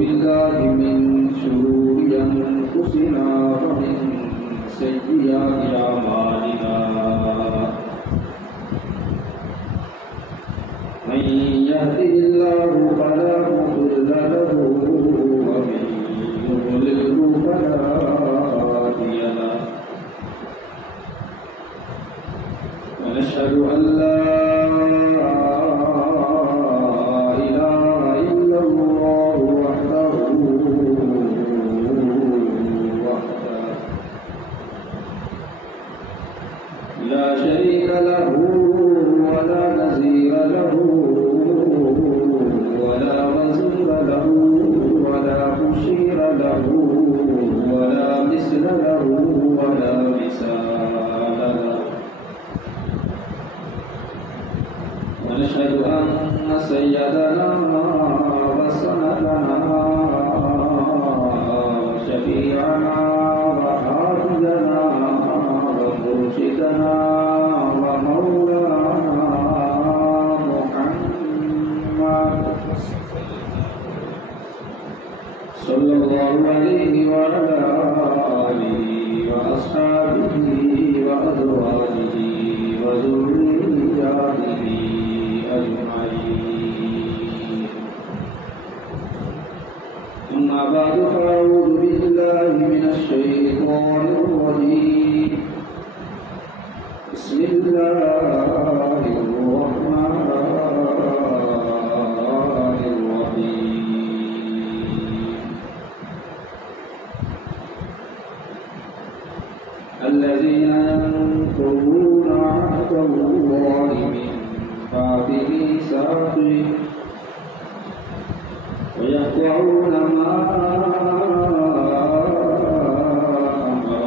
بالله من شرور أنفسنا ومن سيئات أعمالنا من يهده الله فلا مضل له ومن يضلل فلا هادي له ونشهد أن لا ونشهد أن سيدنا وسندنا وشفيعنا وحافظنا ومرشدنا ومولانا محمد صلى الله عليه وعلى آله وأصحابه وأزواجه وذرياته أجمعين. أما بعد فأعوذ بالله من الشيطان الرجيم. بسم الله الرحمن الرحيم. الذين ينقضون عهد الله من بعد ميثاقه ويقطعون ما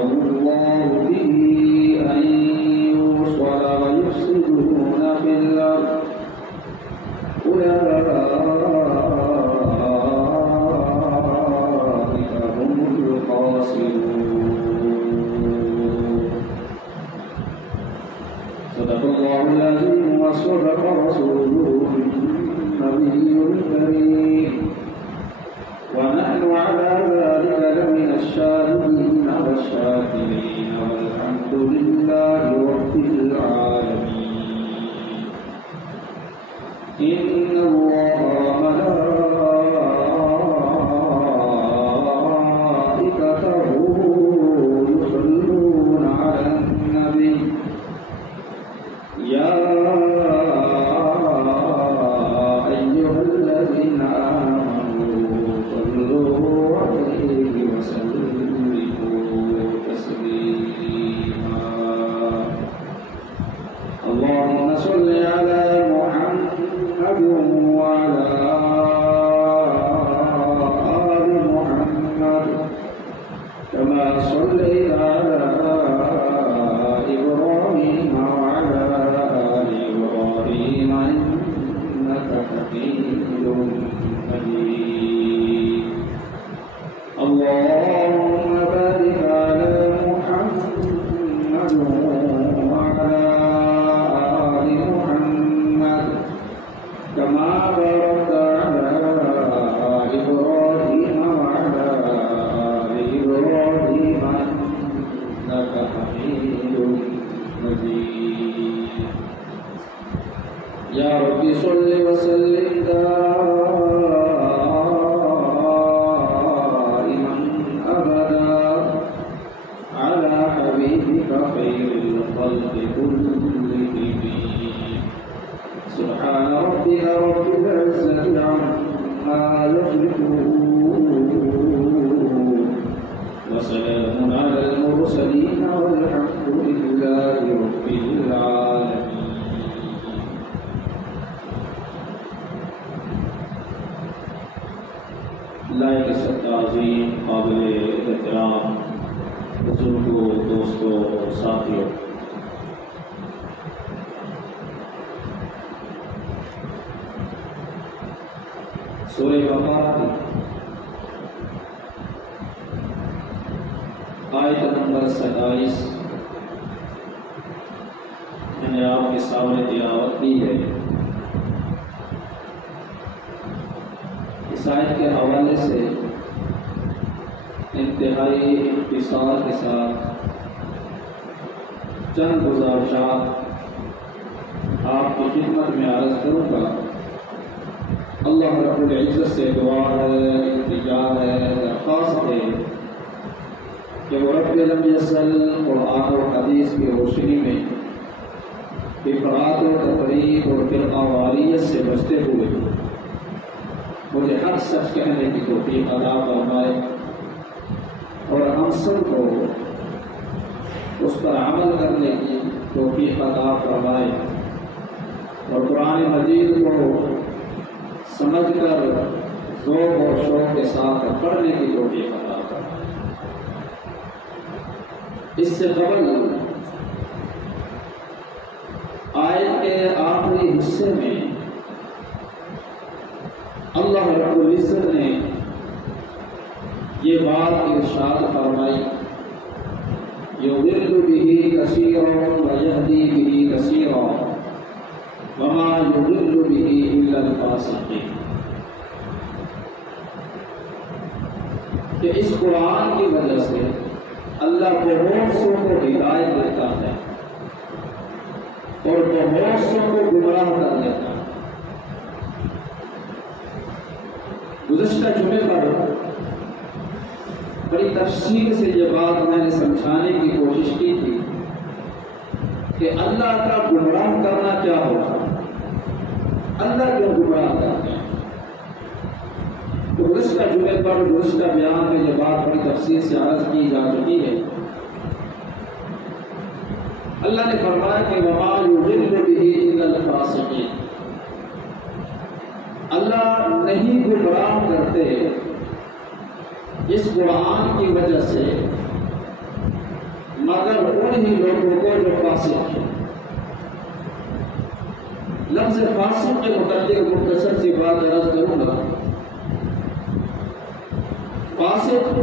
أمر الله به أن يوصل ويفسدون في الأرض أولئك هم الخاسرون. صدق الله العظيم وصدق رسوله النبي الكريم ونحن على ذلك لمن الشاهدين والشاكرين والحمد لله رب العالمين. إن الله وملائكته يصلون على النبي يا أيها الذين آمنوا صلوا عليه وسلموا تسليما. اللهم صل على محمد وعلى آل محمد كما صليت على إبراهيم وعلى آل إبراهيم إنك حميد مجيد. اللهم بارك على محمد وعلى آل محمد كما باركت على إبراهيم وعلى آل إبراهيم إنك حميد مجيد. يا رب صل وسلم دائما أبدا على حبيبك خير الخلق كلهم. سبحان ربك رب العزة عما يصفون وسلام على المرسلين والحمد لله رب العالمين. لائق تعظیم قابل احترام بزرگوں دوستوں اور ساتھیوں، سورہ بقرہ آیت نمبر 27 میں نے آپ کے سامنے تلاوت کی ہے۔ اس مسائل کے حوالے سے انتہائی اختصار کے ساتھ چند گزارشات آپ کی خدمت میں عرض کروں گا۔ اللہ رب العزت سے دعا ہے، التجا ہے، درخواست ہے کہ وہ رب لم یزل قرآن و حدیث کی روشنی میں افراط و تفریط اور فرقہ واریت سے بچتے ہوئے مجھے حق سچ کہنے کی توفیق عطا فرمائے اور ہم سب کو اس پر عمل کرنے کی توفیق عطا فرمائے اور قرآن مجید کو سمجھ کر ذوق اور شوق کے ساتھ پڑھنے کی توفیق عطا فرمائے۔ اس سے قبل آیت کے آخری حصے میں اللہ رب العزت نے یہ بات ارشاد فرمائی، یضل بہ کثیرا ویہدی بہ کثیرا وما یضل بہ الا الفاسقین، کہ اس قرآن کی وجہ سے اللہ بہت سو کو ہدایت دیتا ہے اور بہت سو کو گمراہ کر دیتا ہے۔ گزشتہ جمعے پر بڑی تفصیل سے یہ بات میں نے سمجھانے کی کوشش کی تھی کہ اللہ کا گمراہ کرنا کیا ہوگا، اللہ کیوں گمراہ کرتے ہیں۔ تو گزشتہ جمعے پر گزشتہ بیان میں یہ بات بڑی تفصیل سے عرض کی جا چکی ہے۔ اللہ نے فرمایا کہ وما یضل بہ الا الفاسقین، اللہ نہیں گمراہ کرتے اس قرآن کی وجہ سے مگر انہی لوگوں کو جو فاسق ہیں۔ لفظ فاسق کے متعلق مختصر سی بات عرض کروں گا۔ فاسق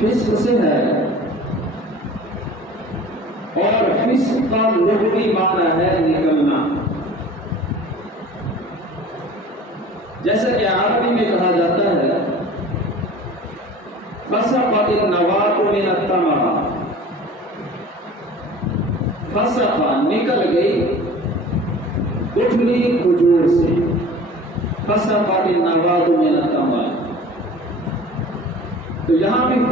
فسق سے ہے اور فسق کا لغوی معنی ہے نکلنا، جیسا کہ عربی میں کہا جاتا ہے فسقت النواة من الثمر، فسق نکل گئی گٹھلی کھجور سے، فسقت النواة من الثمر۔ تو یہاں بھی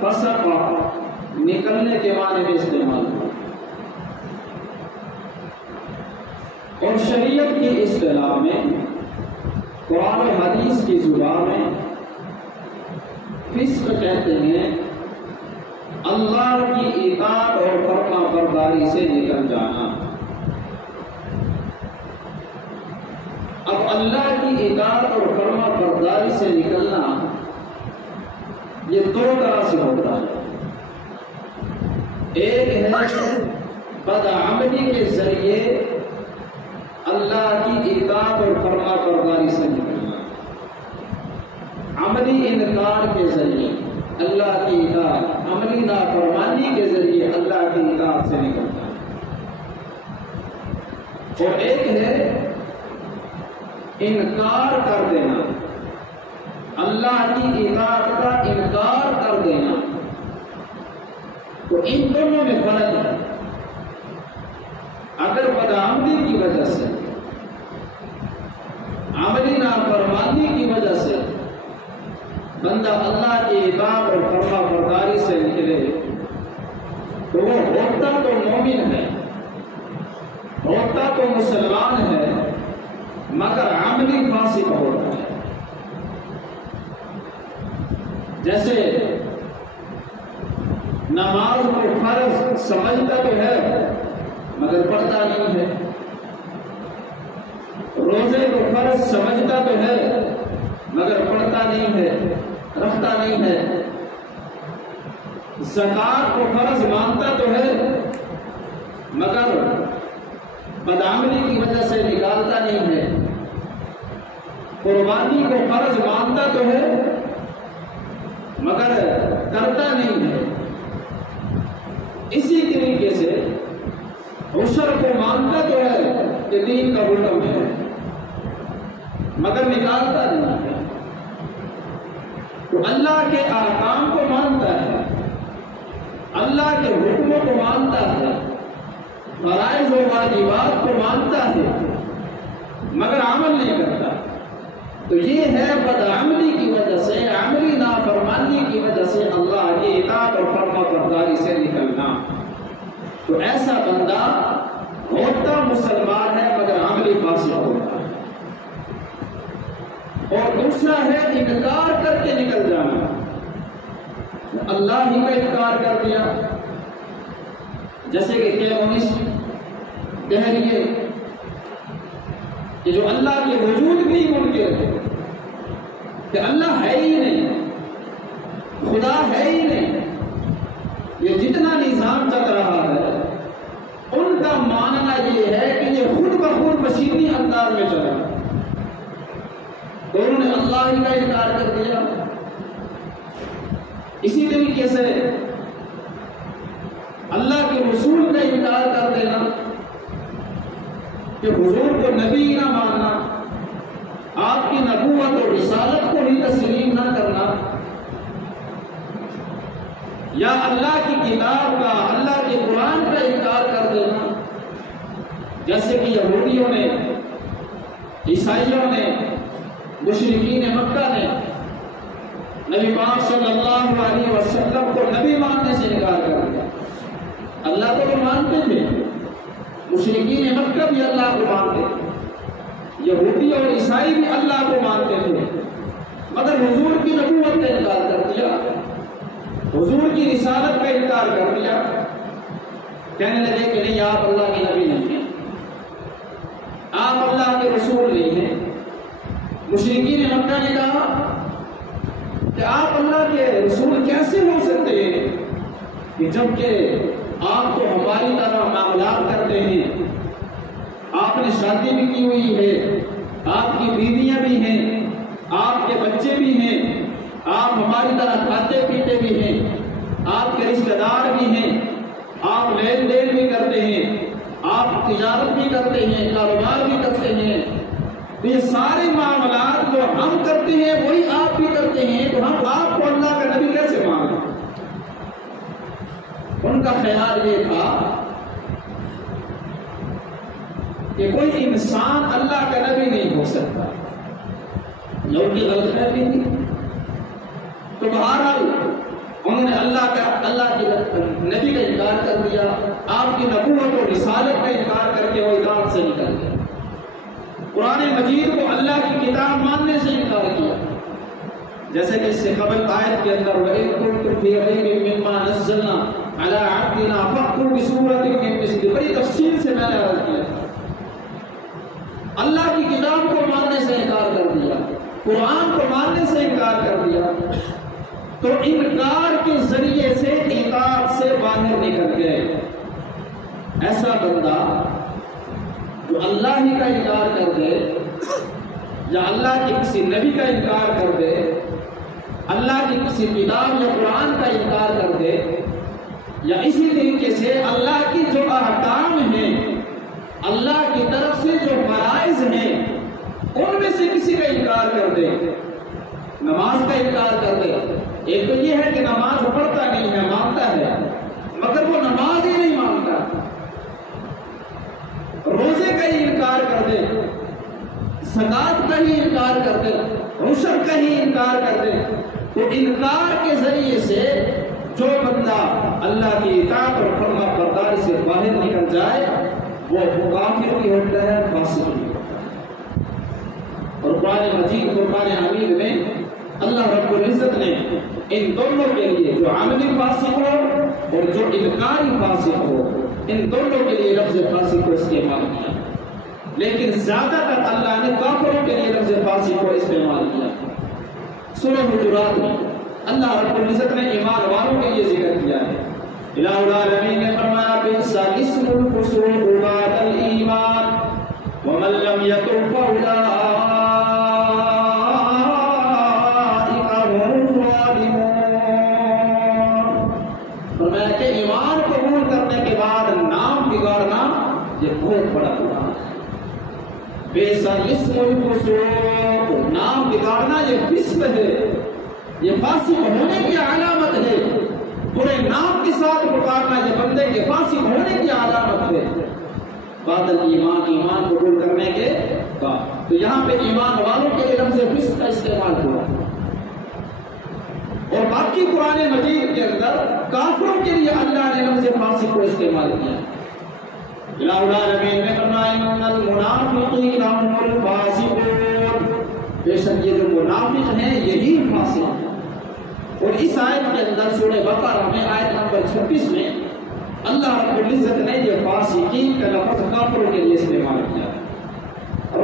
فسق نکلنے کے معنی میں استعمال ہوا، اور شریعت کی اصطلاح میں قرآن و حدیث کی زبان میں فسق کہتے ہیں اللہ کی اطاعت اور فرما برداری سے نکل جانا۔ اب اللہ کی اطاعت اور فرما برداری سے نکلنا یہ دو طرح سے ہوتا ہے۔ ایک ہے بدعملی کے ذریعے اللہ کی اطاعت اور فرما برداری سے نکلنا، عملی انکار کے ذریعے اللہ کی اطاعت، عملی نافرمانی کے ذریعے اللہ کی اطاعت سے نکلنا، اور ایک ہے انکار کر دینا، اللہ کی اطاعت کا انکار کر دینا۔ تو ان دونوں میں فرق ہے۔ اگر بدعملی کی وجہ سے، عملی نافرمانی کی وجہ سے بندہ اللہ کی اطاعت اور فرما برداری سے نکلے تو وہ ہوتا تو مومن ہے، ہوتا تو مسلمان ہے، مگر عملی فاسق ہوتا ہے۔ جیسے نماز کو فرض سمجھتا تو ہے مگر پڑھتا نہیں ہے، روزے کو فرض سمجھتا تو ہے مگر پڑھتا نہیں ہے، رکھتا نہیں ہے، زکات کو فرض مانتا تو ہے مگر بدعملی کی وجہ سے نکالتا نہیں ہے، قربانی کو فرض مانتا تو ہے مگر کرتا نہیں ہے۔ اسی طریقے سے عشر کو مانتا تو ہے کہ دین کا حکم ہے، مگر نکالتا نہیں ہے۔ تو اللہ کے احکام کو مانتا ہے، اللہ کے حکموں کو مانتا ہے، فرائض و واجبات کو مانتا ہے، مگر عمل نہیں کرتا، تو یہ ہے بدعملی کی وجہ سے، عملی نافرمانی کی وجہ سے اللہ کی اطاعت اور فرما برداری سے نکلنا۔ تو ایسا بندہ ہوتا مسلمان ہے مگر عملی فاسق ہوتا ہے۔ اور دوسرا ہے انکار کر کے نکل جانا، اللہ ہی کا انکار کر دیا، جیسے کہ کمیونسٹ دہریے کہ جو اللہ کے وجود بھی منکر ہے، کہ اللہ ہے ہی نہیں، خدا ہے ہی نہیں، یہ جتنا نظام چل رہا ہے ان کا ماننا یہ ہے کہ یہ خود بخود مشینی انداز میں چلا، تو انہوں نے اللہ ہی کا انکار کر دیا۔ اسی طریقے سے اللہ کے رسول کا انکار کر دینا، کہ حضور کو نبی نہ ماننا، آپ کی نبوت اور رسالت کو بھی تسلیم نہ کرنا، یا اللہ کی کتاب کا، اللہ کے قرآن کا انکار کر دینا، جیسے کہ یہودیوں نے، عیسائیوں نے، مشرکین مکہ نے نبی پاک صلی اللہ علیہ وسلم کو نبی ماننے سے انکار کر دیا۔ اللہ کو وہ مانتے تھے، مشرکین مکہ بھی اللہ کو مانتے تھے، یہودی اور عیسائی بھی اللہ کو مانتے تھے، مگر حضور کی نبوت کا انکار کر دیا، حضور کی رسالت کا انکار کر دیا، کہنے لگے کہ نہیں آپ اللہ کے نبی نہیں ہیں، آپ اللہ کے رسول نہیں ہیں۔ مشرکین مکہ نے کہا کہ آپ اللہ کے رسول کیسے ہو سکتے ہیں کہ جبکہ آپ تو ہماری طرح معاملات کرتے ہیں، آپ نے شادی بھی کی ہوئی ہے، آپ کی بیویاں بھی ہیں، آپ کے بچے بھی ہیں، آپ ہماری طرح کھاتے پیتے بھی ہیں، آپ کے رشتہ دار بھی ہیں، آپ لین دین بھی کرتے ہیں، آپ تجارت بھی کرتے ہیں، کاروبار بھی کرتے ہیں، یہ سارے معاملات جو ہم کرتے ہیں وہی آپ بھی کرتے ہیں، تو ہم آپ کو اللہ کا نبی کیسے مانیں؟ ان کا خیال یہ تھا کہ کوئی انسان اللہ کا نبی نہیں ہو سکتا، لوگوں کی غلط فہمی تھی۔ تو بہرحال انہوں نے اللہ کے نبی کا انکار کر دیا، آپ کی نبوت اور رسالت کا انکار کر کے وہ اطاعت سے نکل گیا، قرآن مجید کو اللہ کی کتاب ماننے سے انکار کیا، جیسے کہ اس سے قبل آیت کے اندر وَإِن كُنتُمْ فِي رَيْبٍ مِّمَّا نَزَّلْنَا عَلَىٰ عَبْدِنَا فَأْتُوا بِسُورَةٍ مِّن مِّثْلِهِ، بڑی تفصیل سے میں نے عرض کیا تھا، اللہ کی کتاب کو ماننے سے انکار کر دیا، قرآن کو ماننے سے انکار کر دیا، تو انکار کے ذریعے سے اطاعت سے باہر نکل گئے۔ ایسا بندہ جو اللہ ہی کا انکار کر دے، یا اللہ کے کسی نبی کا انکار کر دے، اللہ کی کسی کتاب یا قرآن کا انکار کر دے، یا اسی طریقے سے اللہ کی جو احکام ہیں، اللہ کی طرف سے جو فرائض ہیں، ان میں سے کسی کا انکار کر دے، نماز کا انکار کر دے، ایک تو یہ ہے کہ نماز پڑھتا نہیں ہے، مانتا ہے، مگر وہ نماز ہی نہیں مانتا، روزے کا ہی انکار کر دے، زکات کا ہی انکار کر دے، عشر کا ہی انکار کر دے، تو انکار کے ذریعے سے جو بندہ اللہ کی اطاعت اور فرما برداری سے باہر نکل جائے وہ کافر بھی ہوتا ہے، فاسق بھی ہوتا ہے۔ اور قرآن مجید فرقان حمید میں اللہ رب العزت نے ان دونوں کے لیے، جو عملی فاسق ہو اور جو انکاری فاسق ہو، ان دونوں کے لیے لفظ فاسق کو استعمال کیا، لیکن زیادہ تر اللہ نے کافروں کے لیے لفظ فاسق کو استعمال کیا۔ سورہ حجرات میں اللہ رب العزت نے ایمان والوں کے لیے ذکر کیا ہے، الہ العالمین نے فرمایا بئس الاسم الفسوق بعد الایمان ومن لم یتب فاولئک هم الظالمون۔ فرمایا کہ ایمان قبول کرنے کے بعد نام بگاڑنا یہ بہت بڑا گناہ ہے۔ بِئْسَ الْفُسُوقُ، نام بگاڑنا یہ فسق ہے، یہ فاسق ہونے کی علامت ہے۔ برے نام کے ساتھ پکارنا یہ بندے کے فاسق ہونے کی علامت ہے۔ بعد ایمان، ایمان قبول کرنے کے بعد، تو یہاں پہ ایمان والوں کے لفظ فسق کا استعمال ہوا، اور باقی قرآن مجید کے اندر کافروں کے لیے اللہ نے لفظ فاسق کو استعمال کیا۔ الہ العالمین نے فرمایا ان المنافقین هم الفاسقون، بے شک یہ جو منافق ہیں یہی فاسق ہیں۔ اور اس آیت کے اندر سورہ بقرہ میں آیت نمبر 26 میں اللہ رب العزت نے یہ فاسقین کا لفظ کافروں کے لیے استعمال کیا۔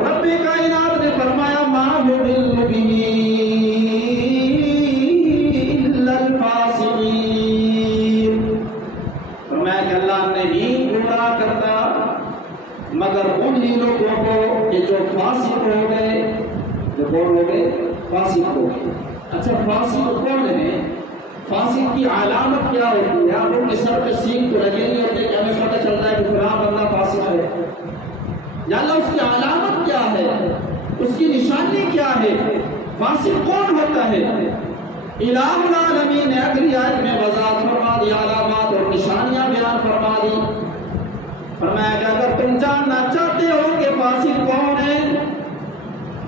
رب کائنات نے فرمایا ما یضل به الا الفاسقین، فرمایا کہ اللہ نہیں گمراہ کرتا مگر انہی لوگوں کو کہ جو فاسق ہو گئے، جو کون ہو گئے؟ فاسق ہو گئے۔ اچھا فاسق کون ہے؟ فاسق کی علامت کیا ہوتی ہے؟ آپ ان کے سر پہ سینگ تو لگے نہیں ہوتے کہ ہمیں پتہ چلتا ہے کہ فلاں بندہ فاسق ہے، یا اللہ اس کی علامت کیا ہے، اس کی نشانی کیا ہے؟ فاسق کون ہوتا ہے؟ الہ العالمین نے اگلی آیت میں وضاحت فرما دی، علامات اور نشانیاں بیان فرما دی۔ فرمایا کہ اگر تم جاننا چاہتے ہو کہ فاسق کون ہے،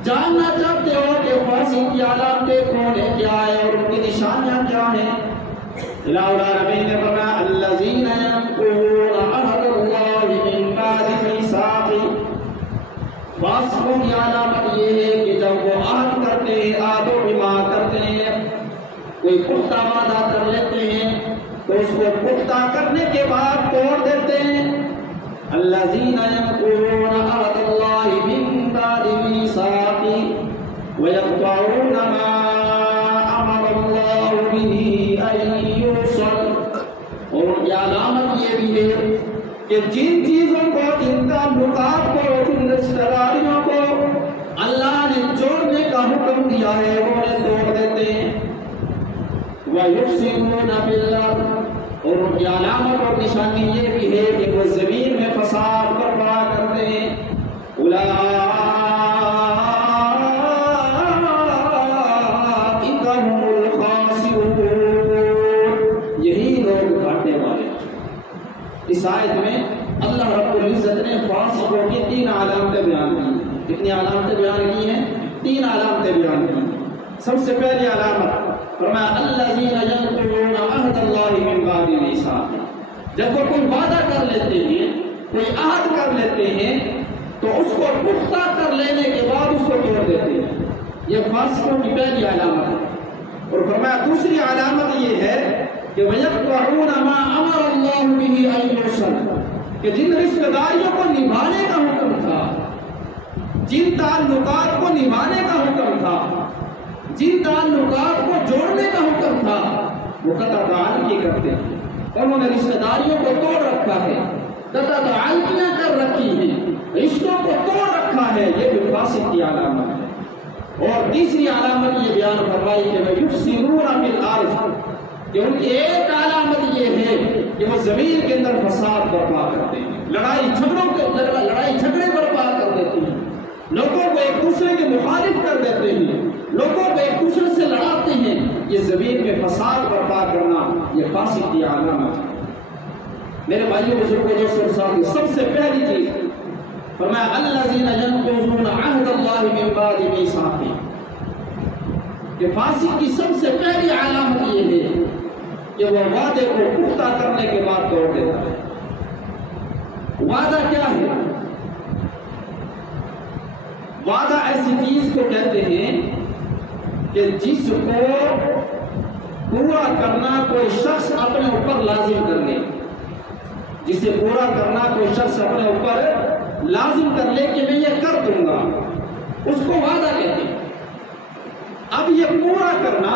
جاننا چاہتے ہو کہ فاسق کی علامتیں کون ہے، کیا ہے، اور ان کی نشانیاں کیا ہیں، الہ العالمین نے فرمایا الذین ینقضون عہد اللہ من بعد میثاقہ، فاسقوں کی علامت یہ ہے کہ جب وہ عہد کرتے ہیں، عہد و پیمان کرتے ہیں، کوئی پختہ وعدہ کر لیتے ہیں تو اس کو پختہ کرنے کے بعد توڑ دیتے ہیں۔ الذین ینقضون عہد اللہ من بعد میثاقہ ویقطعون ما امر اللہ بہ ان یوصل، اور ان کی علامت یہ بھی ہے کہ جن چیزوں کو، جن تعلقات کو، جن رشتہ داریوں کو اللہ نے جوڑنے کا حکم دیا ہے وہ انہیں توڑ دیتے ہیں۔ وَيُفْسِدُونَ فِي الْأَرْضِ، اور ان کی علامت اور نشانی یہ بھی ہے کہ وہ زمین میں فساد برپا کرتے ہیں۔ اولئک هم الخاسرون، یہی لوگ گھاٹے والے ہیں۔ اس آیت میں اللہ رب العزت نے فاسقوں کی 3 علامتیں بیان کی ہیں۔ کتنی علامتیں بیان کی ہیں؟ 3 علامتیں بیان کی ہیں۔ سب سے پہلی علامت فرمایا الذین ینقضون عہد اللہ من بعد میثاقہ، جب وہ کوئی وعدہ کر لیتے ہیں، کوئی عہد کر لیتے ہیں تو اس کو پختہ کر لینے کے بعد اس کو توڑ دیتے ہیں، یہ فاسقوں کی پہلی علامت ہے۔ اور فرمایا دوسری علامت یہ ہے کہ وَيَقْطَعُونَ مَا أَمَرَ اللَّهُ بِهِ أَن يُوصَلَ، کہ جن رشتہ داریوں کو نبھانے کا حکم تھا، جن تعلقات کو نبھانے کا حکم تھا، جن تعلقات کو جوڑنے کا حکم تھا، وہ قطع تعلقی کرتے ہیں، انہوں نے رشتہ داریوں کو توڑ رکھا ہے، قطع تعلقیاں کر رکھی ہیں، رشتوں کو توڑ رکھا ہے، یہ بھی فاسق کی علامت ہے۔ اور تیسری علامت یہ بیان فرمائی کہ وَيُفْسِدُونَ فِي الْأَرْضِ، کہ ان کی ایک علامت یہ ہے کہ وہ زمین کے اندر فساد برپا کرتے ہیں، لڑائی جھگڑے برپا کر دیتے ہیں، لوگوں کو ایک دوسرے کے مخالف کر دیتے ہیں، لوگوں کو ایک دوسرے سے لڑاتے ہیں، یہ زمین میں فساد برپا کرنا یہ فاسق کی علامت ہے۔ میرے بھائیوں بزرگوں جو ساتھی، سب سے پہلی چیز فرمایا الذین ینقضون عہد اللہ من بعد میثاقہ، کہ فاسق کی سب سے پہلی علامت یہ ہے کہ وہ وعدے کو پختہ کرنے کے بعد توڑ دیتا ہے۔ وعدہ کیا ہے؟ وعدہ ایسی چیز کو کہتے ہیں کہ جس کو پورا کرنا کوئی شخص اپنے اوپر لازم کر لے، جسے پورا کرنا کوئی شخص اپنے اوپر لازم کر لے کہ میں یہ کر دوں گا، اس کو وعدہ کہتے ہیں۔ اب یہ پورا کرنا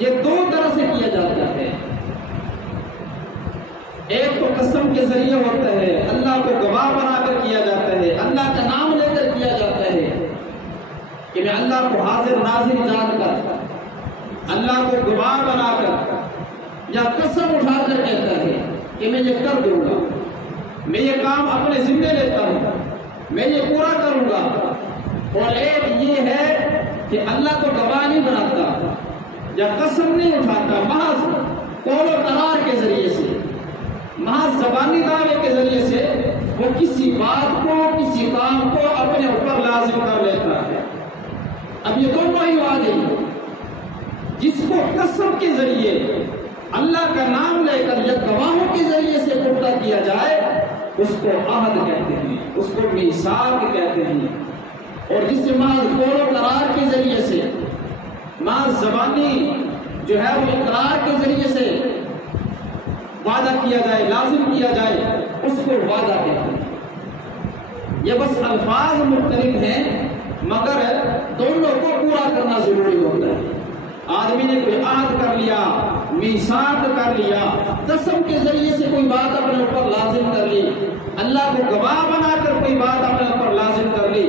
یہ 2 طرح سے کیا جاتا ہے، ایک تو قسم کے ذریعے ہوتا ہے، اللہ کو گواہ بنا کر کیا جاتا ہے، اللہ کا نام لے کر کیا جاتا ہے کہ میں اللہ کو حاضر ناظر جان کر، اللہ کو گواہ بنا کر، یا قسم اٹھا کر کہتا ہے کہ میں یہ کر دوں گا، میں یہ کام اپنے ذمہ لیتا ہوں، میں یہ پورا کروں گا، اور ایک یہ ہے کہ اللہ کو گواہ نہیں بناتا یا قسم نہیں اٹھاتا، محض قول و قرار کے ذریعے سے، محض زبانی دعوے کے ذریعے سے وہ کسی بات کو، کسی کام کو اپنے اوپر لازم کر لیتا ہے۔ اب یہ دونوں ہی وعدے ہیں، جس کو قسم کے ذریعے اللہ کا نام لے کر یا گواہوں کے ذریعے سے پختہ کیا جائے اس کو عہد کہتے ہیں، اس کو میثاق کہتے ہیں، اور جس سے محض قول و قرار کے ذریعے سے، محض زبانی جو ہے وہ اقرار کے ذریعے سے وعدہ کیا جائے، لازم کیا جائے، اس کو وعدہ کہتے ہیں۔ یہ بس الفاظ مختلف ہیں مگر دونوں کو پورا کرنا ضروری ہوتا ہے۔ آدمی نے کوئی عہد کر لیا، میثاق کر لیا، قسم کے ذریعے سے کوئی بات اپنے اوپر لازم کر لی، اللہ کو گواہ بنا کر کوئی بات اپنے اوپر لازم کر لی،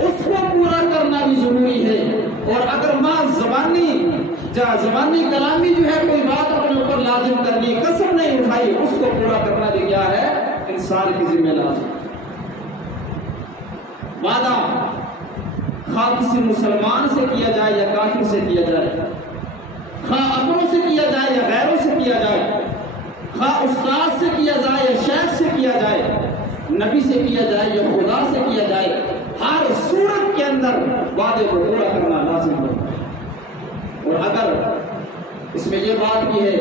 اس کو پورا کرنا بھی ضروری ہے۔ اور اگر محض زبانی کلامی جو ہے کوئی بات اپنے اوپر لازم کر لی، قسم نہیں اٹھائی، اس کو پورا کرنا بھی کیا ہے؟ انسان کی ذمہ لازم۔ وعدہ خواہ کسی مسلمان سے کیا جائے یا کافر سے کیا جائے، خواہ اپنوں سے کیا جائے یا غیروں سے کیا جائے، خواہ استاد سے کیا جائے یا شیخ سے کیا جائے، نبی سے کیا جائے یا خدا سے کیا جائے، ہر صورت کے اندر وعدے کو پورا کرنا لازم ہوتا ہے۔ اور اگر اس میں یہ بات بھی ہے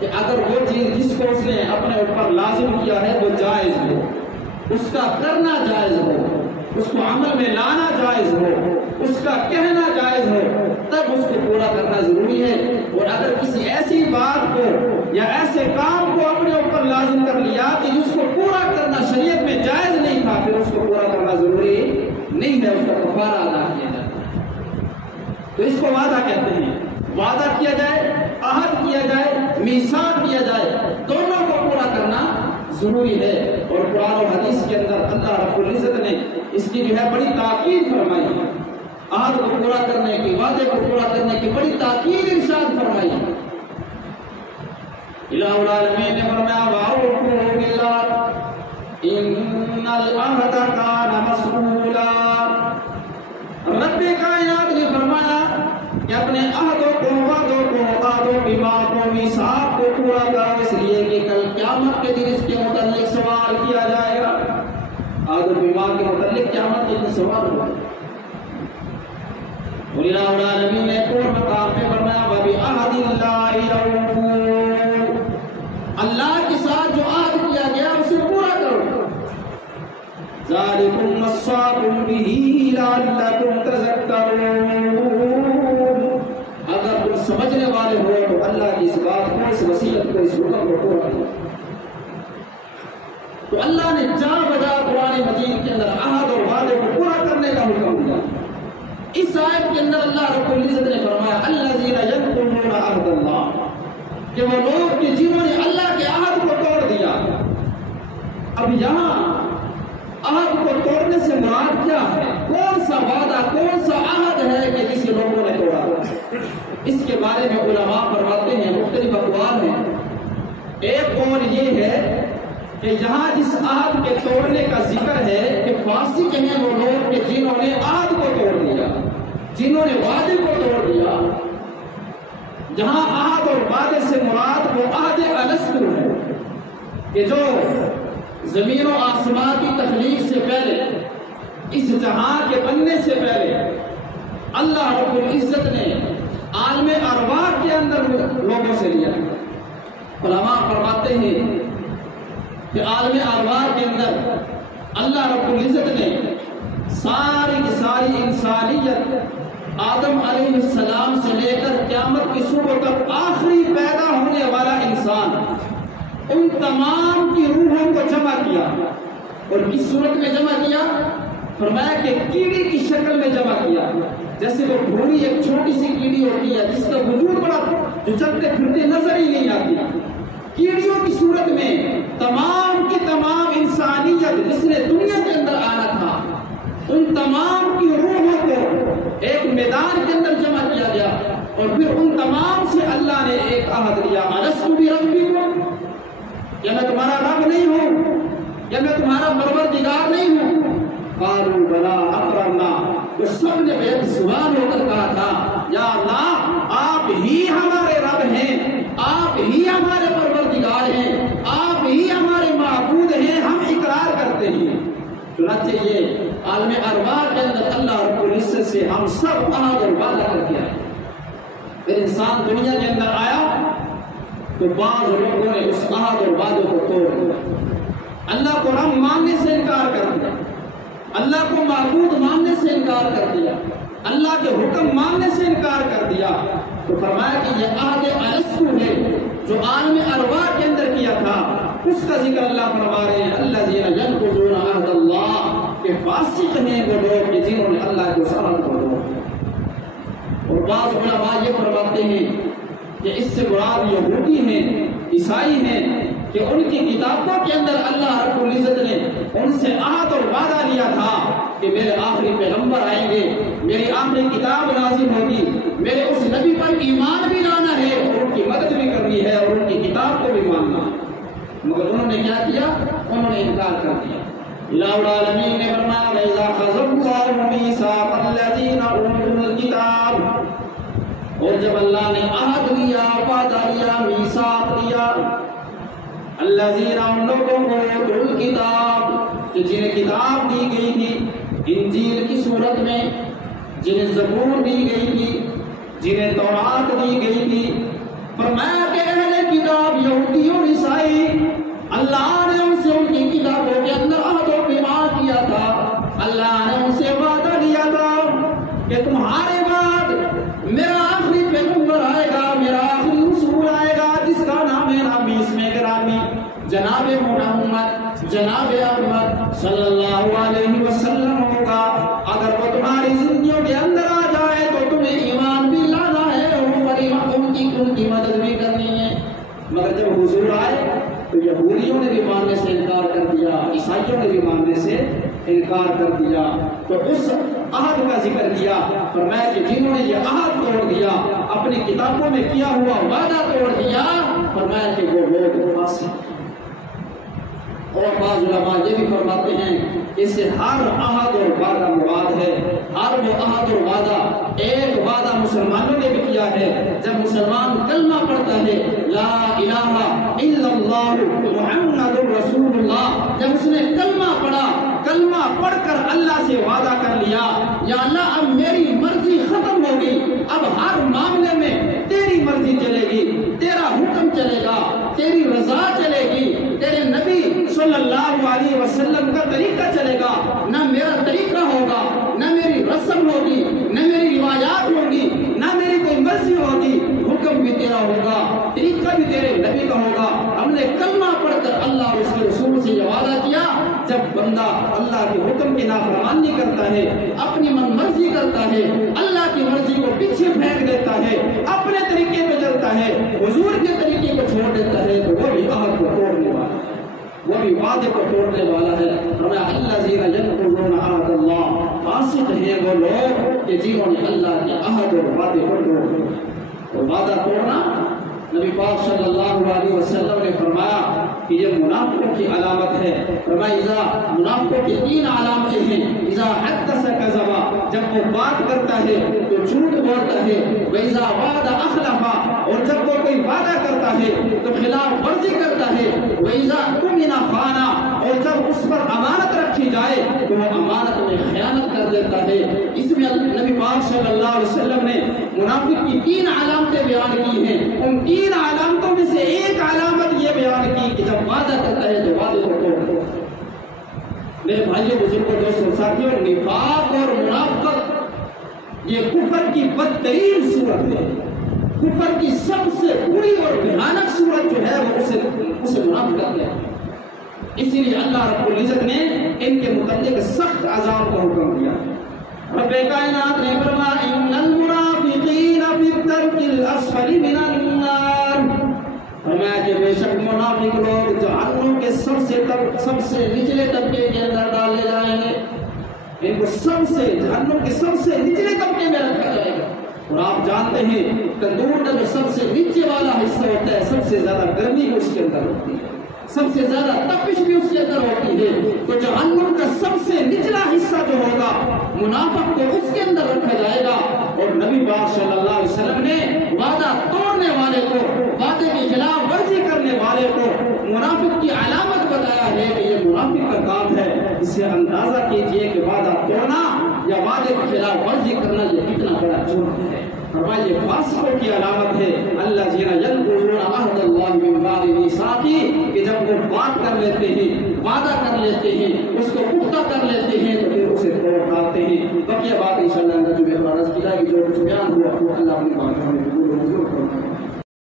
کہ اگر وہ چیز جس کو اس نے اپنے اوپر لازم کیا ہے وہ جائز ہو، اس کا کرنا جائز ہو، اس کو عمل میں لانا جائز ہو، اس کا کہنا جائز ہو، تب اس کو پورا کرنا ضروری ہے۔ اور اگر کسی ایسی بات کو یا ایسے کام کو اپنے اوپر لازم کر لیا کہ جس کو پورا کرنا شریعت میں جائز نہیں تھا، پھر اس کو پورا کرنا ضروری نہیں ہے، اس کا کفارہ ادا کیا جاتا ہے۔ تو اس کو وعدہ کہتے ہیں۔ وعدہ کیا جائے، عہد کیا جائے، میثاق کیا جائے، دونوں کو پورا کرنا ضروری ہے۔ اور قرآن و حدیث کے اندر اللہ رب العزت نے اس کی جو ہے بڑی تاکید فرمائی ہے، عہد کو پورا کرنے کی، وعدے کو پورا کرنے کی بڑی تاکید ارشاد فرمائی ہے۔ الہ العالمین نے فرمایا وَأَوْفُوا بِالْعَهْدِ إِنَّ الْعَهْدَ كَانَ مَسْئُولًا۔ رب کائنات نے فرمایا کہ اپنے عہدوں کو، وعدوں کو، عہدوں کو، میثاق کو پورا کرو، اس لیے کہ کل قیامت کے دن اس کے متعلق سوال کیا جائے گا۔ عہد و میثاق کے متعلق قیامت کے دن سوال ہوگا۔ اور الہ العالمین نے ایک اور مقام پہ فرمایا وَبِعَهْدِ اللَّهِ أَوْفُوا، اللہ کے ساتھ جو عہد کیا گیا اسے پورا کرو۔ ذَلِكُمْ وَصَّاكُمْ بِهِ لَعَلَّكُمْ تَذَكَّرُونَ۔ اگر تم سمجھنے والے ہو تو اللہ کی اس بات کو، اس وصیت کو، اس حکم کو پورا کرو۔ تو اللہ نے جا بجا قرآن مجید کے اندر عہد اور وعدے کو پورا کرنے کا حکم دیا۔ اس آیت کے اندر اللہ رب العزت نے فرمایا الذین ینقضون عہد اللہ، کہ وہ لوگ کہ جنہوں نے اللہ کے عہد کو توڑ دیا۔ اب یہاں عہد کو توڑنے سے مراد کیا ہے؟ کون سا وعدہ، کون سا عہد ہے کہ جسے لوگوں نے توڑا؟ اس کے بارے میں علماء فرماتے ہیں، مختلف اقوال ہیں۔ ایک قول یہ ہے کہ یہاں جس عہد کے توڑنے کا ذکر ہے کہ فاسق ہیں وہ لوگ کہ جنہوں نے عہد کو توڑ دیا، جنہوں نے وعدے کو توڑ دیا۔ جہاں عہد اور وعدے سے مراد وہ عہد الستر ہے کہ جو زمین و آسمان کی تخلیق سے پہلے، اس جہاں کے بننے سے پہلے اللہ رب العزت نے عالم ارواح کے اندر لوگوں سے لیا۔ علماء فرماتے ہیں کہ عالم ارواح کے اندر اللہ رب العزت نے ساری کی ساری انسانیت، آدم علیہ السلام سے لے کر قیامت کی صبح تک آخری پیدا ہونے والا انسان، ان تمام کی روحوں کو جمع کیا۔ اور کس صورت میں جمع کیا؟ فرمایا کہ کیڑی کی شکل میں جمع کیا۔ جیسے وہ بھوری ایک چھوٹی سی کیڑی ہوتی ہے جس کا وجود بڑا، جو چلتے پھرتے نظر ہی نہیں آتی، کیڑیوں کی صورت میں تمام کی تمام انسانیت جس نے دنیا کے اندر آنا تھا، ان تمام کی روحوں کو ایک میدان کے اندر جمع کیا گیا۔ اور پھر ان تمام سے اللہ نے ایک عہد لیا، الست بربکم، کیا میں تمہارا رب نہیں ہوں؟ کیا میں تمہارا پروردگار نہیں ہوں؟ قالوا بلا اقررنا، وہ سب نے بے زبان ہو کر کہا تھا یا اللہ آپ ہی ہمارے رب ہیں، آپ ہی ہمارے پروردگار ہیں، آپ ہی ہمارے معبود ہیں، ہم اقرار کرتے ہیں۔ چنانچہ یہ عالم ارواح کے اندر اللہ رب العزت سے ہم سب عہد اور وعدہ کر کے آئے۔ پھر انسان دنیا کے اندر آیا تو بعض لوگوں نے اس عہد اور وعدے کو توڑ دیا، اللہ کو رب ماننے سے انکار کر دیا، اللہ کو معبود ماننے سے انکار کر دیا، اللہ کے حکم ماننے سے انکار کر دیا۔ تو فرمایا کہ یہ عہد الستو ہے جو عالم ارواح کے اندر کیا تھا، اس کا ذکر اللہ فرما رہے ہیں الذین ینقضون عہد اللہ، کہ فاسق ہیں وہ لوگ کہ جنہوں نے اللہ کے عہد کو توڑ دیا۔ اور بعض علماء یہ فرماتے ہیں کہ اس سے مراد یہودی ہیں، عیسائی ہیں، کہ ان کی کتابوں کے اندر اللہ رب العزت نے ان سے عہد اور وعدہ لیا تھا کہ میرے آخری پیغمبر آئیں گے، میری آخری کتاب نازل ہوگی، میرے اس نبی پر ایمان بھی لانا ہے اور ان کی مدد بھی کرنی ہے اور ان کی کتاب کو بھی ماننا ہے۔ مگر انہوں نے کیا کیا؟ انہوں نے انکار کر دیا۔ الہ العالمین نے فرمایا وَإِذَا أَخَذَ اللَّهُ مِيثَاقَ الَّذِينَ أُوتُوا الْكِتَابَ، اور جب اللہ نے عہد لیا، وعدہ لیا، میثاق لیا، الذین ان لوگوں کو اوتوا الکتاب، کہ جنہیں کتاب دی گئی تھی انجیل کی صورت میں، جنہیں زبور دی گئی تھی، جنہیں تورات دی گئی تھی، فرمایا کہ اہل کتاب یہودی اور عیسائی، اللہ نے ان سے ان کی کتابوں کے اندر عہد و پیمان کیا تھا، اللہ نے ان سے وعدہ لیا تھا کہ تمہارے بعد میرا آخری پیغمبر آئے گا، میرا آخری رسول آئے گا جس کا نام ہے نبی میں گرامی جناب محمد، جناب احمد صلی اللہ علیہ وسلم ہوگا۔ اگر وہ تمہاری زندگیوں کے اندر آ جائے تو تمہیں ایمان بھی لانا ہے اور ان کی مدد بھی کرنی ہے۔ مگر جب حضور آئے تو یہودیوں نے بھی ماننے سے انکار کر دیا، عیسائیوں نے بھی ماننے سے انکار کر دیا۔ تو اس عہد کا ذکر کیا، فرمایا کہ جنہوں نے یہ عہد توڑ دیا، اپنی کتابوں میں کیا ہوا وعدہ توڑ دیا، فرمایا کہ وہ لوگ فاسق۔ اور بعض علماء یہ بھی فرماتے ہیں اس سے ہر عہد اور وعدہ مراد ہے، ہر وہ عہد اور وعدہ، ایک وعدہ مسلمانوں نے بھی کیا ہے جب مسلمان کلمہ پڑھتا ہے لا الہ الا اللہ محمد رسول اللہ، جب اس نے کلمہ پڑھا، کلمہ پڑھ کر اللہ سے وعدہ کر لیا یا اللہ اب میری مرضی ختم ہوگی، اب ہر معاملے میں تیری مرضی چلے گی، تیرا حکم چلے گا، تیری رضا چلے گی، تیرے نبی صلی اللہ علیہ وسلم کا طریقہ چلے گا، نہ میرا طریقہ ہوگا، نہ میری رسم ہوگی، نہ میری روایات ہوگی، نہ میری کوئی مرضی ہوگی، حکم بھی تیرا ہوگا، طریقہ بھی تیرے نبی کا ہوگا۔ ہم نے کلمہ پڑھ کر اللہ اور اس کے رسول سے یہ وعدہ کیا، جب بندہ اللہ کے حکم کی نافرمانی کرتا ہے، اپنی من مرضی کرتا ہے، اللہ کی مرضی کو پیچھے پھینک دیتا ہے، اپنے طریقے پہ چلتا ہے، حضور کے طریقے کو چھوڑ دیتا ہے، تو وہ بھی عہد کو توڑنے والا ہے، وہ بھی وعدے کو توڑنے والا ہے۔ فرمایا الذین ینقضون عہد اللہ، فاسق ہیں وہ لوگ کہ جنہوں نے اللہ کے عہد اور وعدے کو توڑ دیا۔ اور وعدہ توڑنا نبی پاک صلی اللہ علیہ وسلم نے فرمایا کہ یہ منافقوں کی علامت ہے۔ فرمایا منافقوں کی 3 علامتیں ہیں، اذا حدث کذب، جب وہ بات کرتا ہے تو جھوٹ بولتا ہے، واذا وعد اخلف، اور جب وہ کوئی وعدہ کرتا ہے تو خلاف ورزی کرتا ہے، واذا اؤتمن خان، اور جب اس پر امانت رکھی جائے تو وہ امانت میں خیانت کر دیتا ہے۔ اس میں نبی پاک صلی اللہ علیہ وسلم نے منافق کی 3 علامتیں بیان کی ہیں، ان 3 علامتوں میں سے ایک علامت یہ بیان کی کہ جب وعدہ کرتا ہے تو وعدے کو توڑتا ہے۔ میرے بھائیوں بزرگوں دوستوں ساتھیوں، نفاق اور منافقت یہ کفر کی بدترین صورت ہے، کفر کی سب سے بری اور بھیانک صورت جو ہے وہ اسے منافقت ہے۔ اسی لیے اللہ رب العزت نے ان کے متعلق سخت عذاب کا حکم دیا۔ رب کائنات نے فرمایا ان المنافقین فی الدرک الاسفل من النار، فرمایا کہ بے شک منافق لوگ جہنم کے سب سے نچلے طبقے کے اندر ڈالے جائیں گے، ان کو جہنم کے سب سے نچلے طبقے میں رکھا جائے گا۔ اور آپ جانتے ہیں تندور کا جو سب سے نیچے والا حصہ ہوتا ہے سب سے زیادہ گرمی بھی اس کے اندر ہوتی ہے، سب سے زیادہ تپش بھی اس کے اندر ہوتی ہے۔ تو جہنم کا سب سے نچلا حصہ جو ہوگا منافق کو اس کے اندر رکھا جائے گا. اور نبی پاک صلی اللہ علیہ وسلم نے وعدہ توڑنے والے کو، وعدے کی خلاف ورزی کرنے والے کو منافق کی علامت بتایا ہے کہ یہ منافق کا کام ہے. اس سے اندازہ کیجئے کہ وعدہ توڑنا یا وعدے کی خلاف ورزی کرنا یہ کتنا بڑا جرم ہے. فرمایا یہ فاسقوں کی علامت ہے. الذین ینقضون عہد اللہ من بعد میثاقہ، کہ جب وہ بات کر لیتے ہیں، وعدہ کر لیتے ہیں، اس کو پختہ کر لیتے ہیں تو پھر اسے توڑ ڈالتے ہیں. بقیہ بات انشاءاللہ جو میں عرض کیا کہ جو کچھ بیان ہوا اللہ اپنی بات